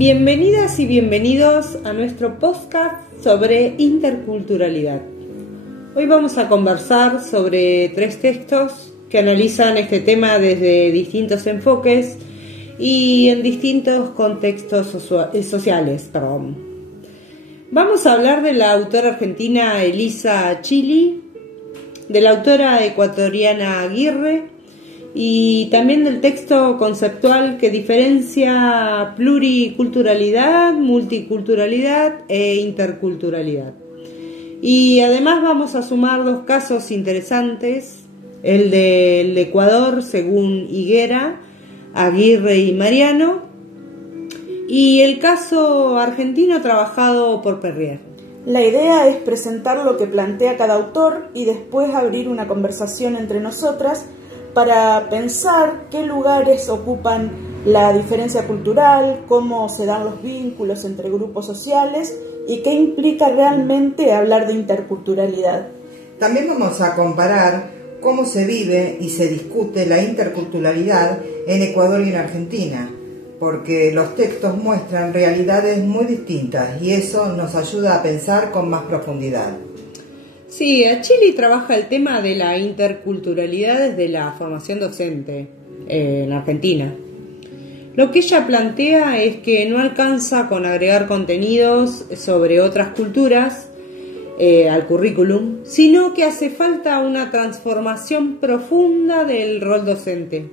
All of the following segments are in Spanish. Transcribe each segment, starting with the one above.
Bienvenidas y bienvenidos a nuestro podcast sobre interculturalidad. Hoy vamos a conversar sobre 3 textos que analizan este tema desde distintos enfoques y en distintos contextos sociales. Vamos a hablar de la autora argentina Elisa Chili, de la autora ecuatoriana Aguirre y también del texto conceptual que diferencia pluriculturalidad, multiculturalidad e interculturalidad. Y además vamos a sumar 2 casos interesantes, el del Ecuador según Higuera, Aguirre y Mariano, y el caso argentino trabajado por Perrier. La idea es presentar lo que plantea cada autor y después abrir una conversación entre nosotras para pensar qué lugares ocupan la diferencia cultural, cómo se dan los vínculos entre grupos sociales y qué implica realmente hablar de interculturalidad. También vamos a comparar cómo se vive y se discute la interculturalidad en Ecuador y en Argentina, porque los textos muestran realidades muy distintas y eso nos ayuda a pensar con más profundidad. Sí, Chili trabaja el tema de la interculturalidad desde la formación docente en Argentina. Lo que ella plantea es que no alcanza con agregar contenidos sobre otras culturas al currículum, sino que hace falta una transformación profunda del rol docente.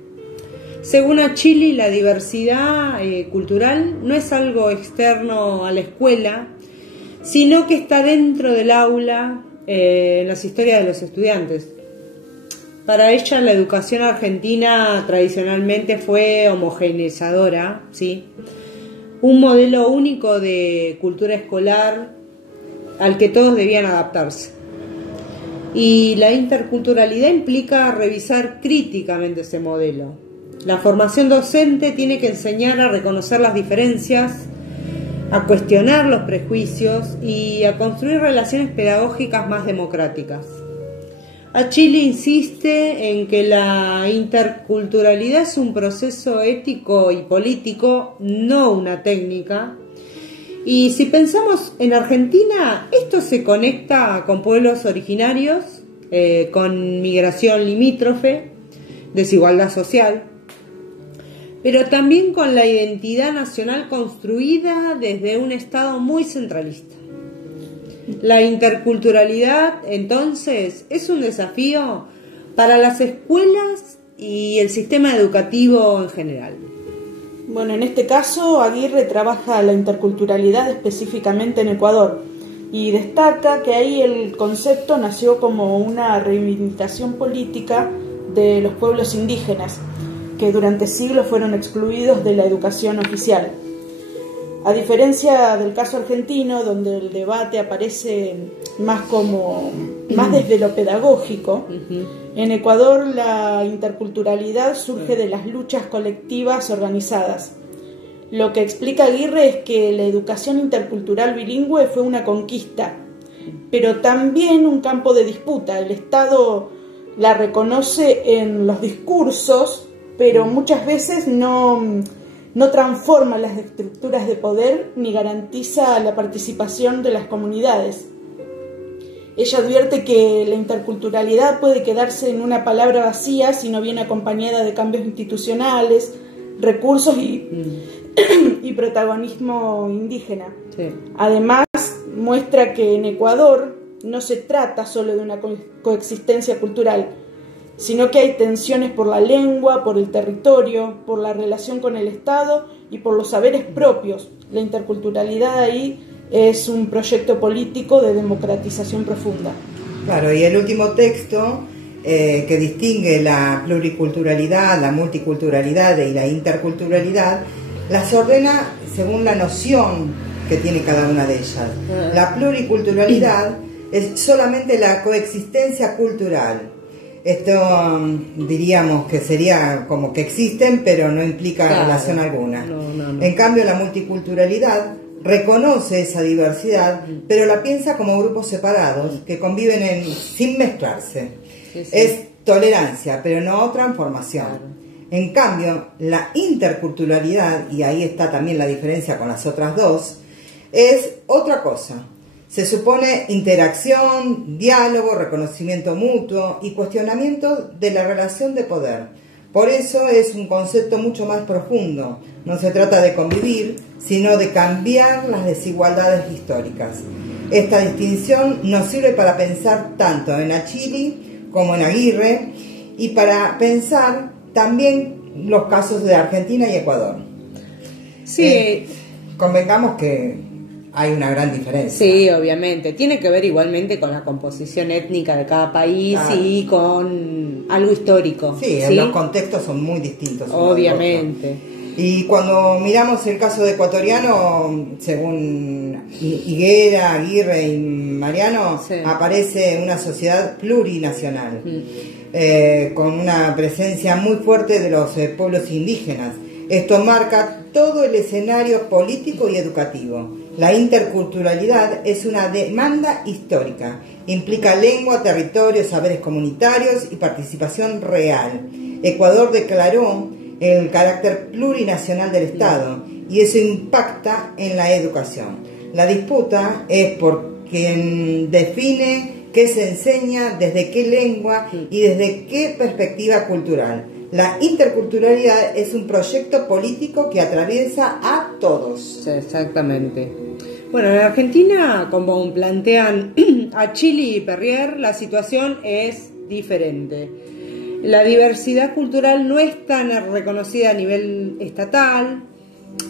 Según Chili, la diversidad cultural no es algo externo a la escuela, sino que está dentro del aula, en las historias de los estudiantes. Para ella la educación argentina tradicionalmente fue homogeneizadora, ¿sí? Un modelo único de cultura escolar al que todos debían adaptarse. Y la interculturalidad implica revisar críticamente ese modelo. La formación docente tiene que enseñar a reconocer las diferencias, a cuestionar los prejuicios y a construir relaciones pedagógicas más democráticas. Chili insiste en que la interculturalidad es un proceso ético y político, no una técnica. Y si pensamos en Argentina, esto se conecta con pueblos originarios, con migración limítrofe, desigualdad social, pero también con la identidad nacional construida desde un Estado muy centralista. La interculturalidad, entonces, es un desafío para las escuelas y el sistema educativo en general. Bueno, en este caso, Aguirre trabaja la interculturalidad específicamente en Ecuador y destaca que ahí el concepto nació como una reivindicación política de los pueblos indígenas, que durante siglos fueron excluidos de la educación oficial. A diferencia del caso argentino, donde el debate aparece más desde lo pedagógico, en Ecuador la interculturalidad surge de las luchas colectivas organizadas. Lo que explica Aguirre es que la educación intercultural bilingüe fue una conquista, pero también un campo de disputa. El Estado la reconoce en los discursos, pero muchas veces no transforma las estructuras de poder ni garantiza la participación de las comunidades. Ella advierte que la interculturalidad puede quedarse en una palabra vacía si no viene acompañada de cambios institucionales, recursos y protagonismo indígena. Sí. Además, muestra que en Ecuador no se trata solo de una coexistencia cultural, sino que hay tensiones por la lengua, por el territorio, por la relación con el Estado y por los saberes propios. La interculturalidad ahí es un proyecto político de democratización profunda. Claro, y el último texto que distingue la pluriculturalidad, la multiculturalidad y la interculturalidad, las ordena según la noción que tiene cada una de ellas. La pluriculturalidad es solamente la coexistencia cultural. Esto diríamos que sería como que existen, pero no implica relación alguna. No. En cambio, la multiculturalidad reconoce esa diversidad, pero la piensa como grupos separados que conviven sin mezclarse. Sí. Es tolerancia, pero no transformación. En cambio, la interculturalidad, y ahí está también la diferencia con las otras dos, es otra cosa. Se supone interacción, diálogo, reconocimiento mutuo y cuestionamiento de la relación de poder. Por eso es un concepto mucho más profundo. No se trata de convivir, sino de cambiar las desigualdades históricas. Esta distinción nos sirve para pensar tanto en Achilli como en Aguirre y para pensar también los casos de Argentina y Ecuador. Sí. Convengamos que hay una gran diferencia. Sí, obviamente. Tiene que ver igualmente con la composición étnica de cada país, claro, y con algo histórico. Sí, ¿sí? Los contextos son muy distintos. Obviamente. Y cuando miramos el caso de ecuatoriano, según Higuera, Aguirre y Mariano, sí, aparece una sociedad plurinacional, con una presencia muy fuerte de los pueblos indígenas. Esto marca todo el escenario político y educativo. La interculturalidad es una demanda histórica. Implica lengua, territorio, saberes comunitarios y participación real. Ecuador declaró el carácter plurinacional del Estado y eso impacta en la educación. La disputa es por quien define qué se enseña, desde qué lengua y desde qué perspectiva cultural. La interculturalidad es un proyecto político que atraviesa a todos. Sí, exactamente. Bueno, en Argentina, como plantean Achilli y Perrier, la situación es diferente. La diversidad cultural no es tan reconocida a nivel estatal,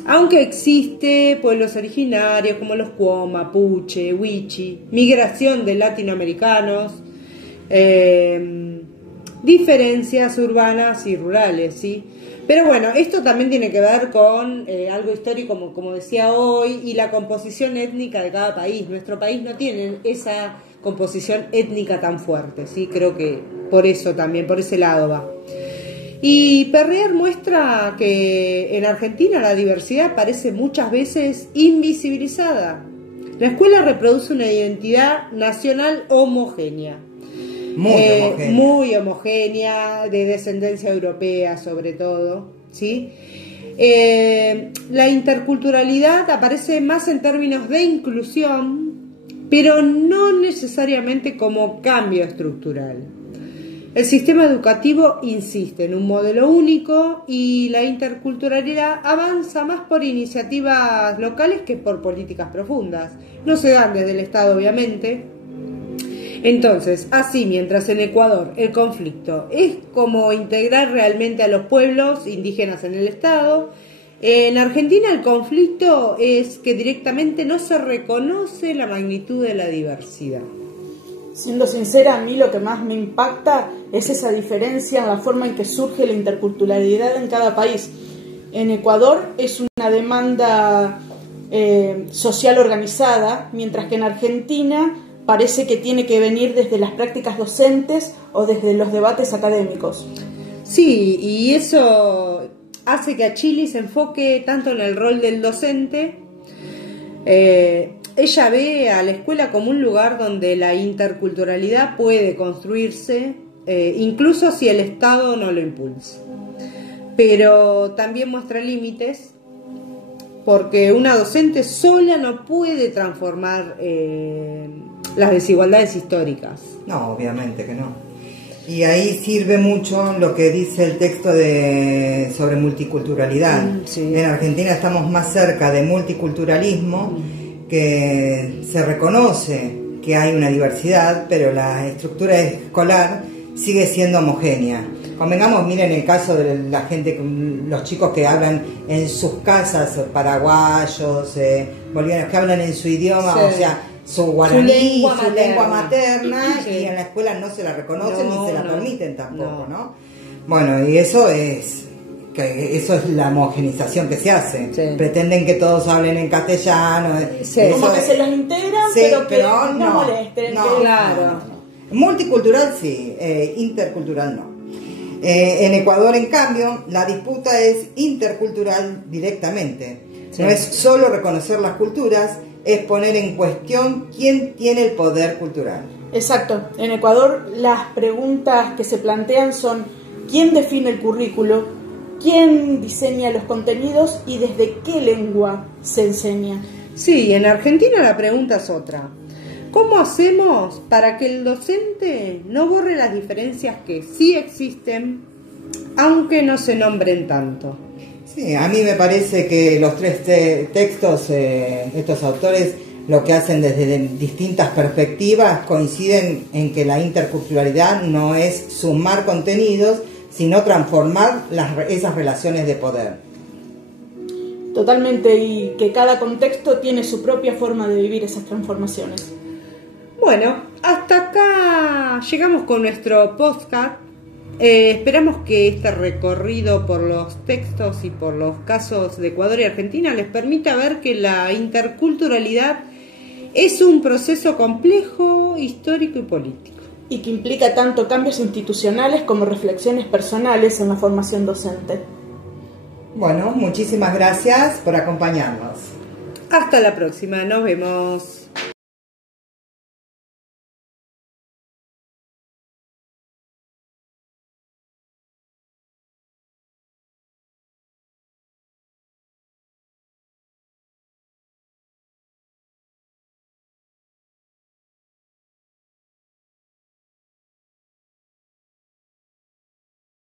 aunque existe pueblos originarios como los Cuo, Mapuche, Wichi, migración de latinoamericanos, diferencias urbanas y rurales, ¿sí? Pero bueno, esto también tiene que ver con algo histórico, como decía hoy, y la composición étnica de cada país. Nuestro país no tiene esa composición étnica tan fuerte, ¿sí? Creo que por eso también, por ese lado va. Y Perrier muestra que en Argentina la diversidad parece muchas veces invisibilizada. La escuela reproduce una identidad nacional homogénea. Muy homogénea, de descendencia europea sobre todo, ¿sí? La interculturalidad aparece más en términos de inclusión, pero no necesariamente como cambio estructural. El sistema educativo insiste en un modelo único y la interculturalidad avanza más por iniciativas locales que por políticas profundas. No se dan desde el Estado, obviamente. Entonces, así, mientras en Ecuador el conflicto es como integrar realmente a los pueblos indígenas en el Estado, en Argentina el conflicto es que directamente no se reconoce la magnitud de la diversidad. Siendo sincera, a mí lo que más me impacta es esa diferencia en la forma en que surge la interculturalidad en cada país. En Ecuador es una demanda social organizada, mientras que en Argentina parece que tiene que venir desde las prácticas docentes o desde los debates académicos. Sí, y eso hace que Achilli se enfoque tanto en el rol del docente. Ella ve a la escuela como un lugar donde la interculturalidad puede construirse, incluso si el Estado no lo impulsa. Pero también muestra límites, porque una docente sola no puede transformar las desigualdades históricas. No, obviamente que no. Y ahí sirve mucho lo que dice el texto sobre multiculturalidad. Sí. En Argentina estamos más cerca de multiculturalismo, que se reconoce que hay una diversidad, pero la estructura escolar sigue siendo homogénea. Convengamos, miren el caso de la gente, los chicos que hablan en sus casas, paraguayos, bolivianos, que hablan en su idioma, sí, o sea, su guaraní, su lengua materna, sí, y en la escuela no se la reconocen ni se la permiten tampoco, no. ¿no? Bueno, y eso es la homogenización que se hace. Sí. Pretenden que todos hablen en castellano. Sí. Como que se los integran, sí, pero no molesten. No, claro. Multicultural sí, intercultural no. En Ecuador, en cambio, la disputa es intercultural directamente. Sí. No es solo reconocer las culturas, es poner en cuestión quién tiene el poder cultural. Exacto. En Ecuador las preguntas que se plantean son: ¿quién define el currículo? ¿Quién diseña los contenidos y desde qué lengua se enseña? Sí, en Argentina la pregunta es otra. ¿Cómo hacemos para que el docente no borre las diferencias que sí existen, aunque no se nombren tanto? Sí, a mí me parece que los tres textos, estos autores, lo que hacen desde distintas perspectivas coinciden en que la interculturalidad no es sumar contenidos, sino transformar esas relaciones de poder. Totalmente, y que cada contexto tiene su propia forma de vivir esas transformaciones. Bueno, hasta acá llegamos con nuestro podcast. Esperamos que este recorrido por los textos y por los casos de Ecuador y Argentina les permita ver que la interculturalidad es un proceso complejo, histórico y político. Y que implica tanto cambios institucionales como reflexiones personales en la formación docente. Bueno, muchísimas gracias por acompañarnos. Hasta la próxima, nos vemos.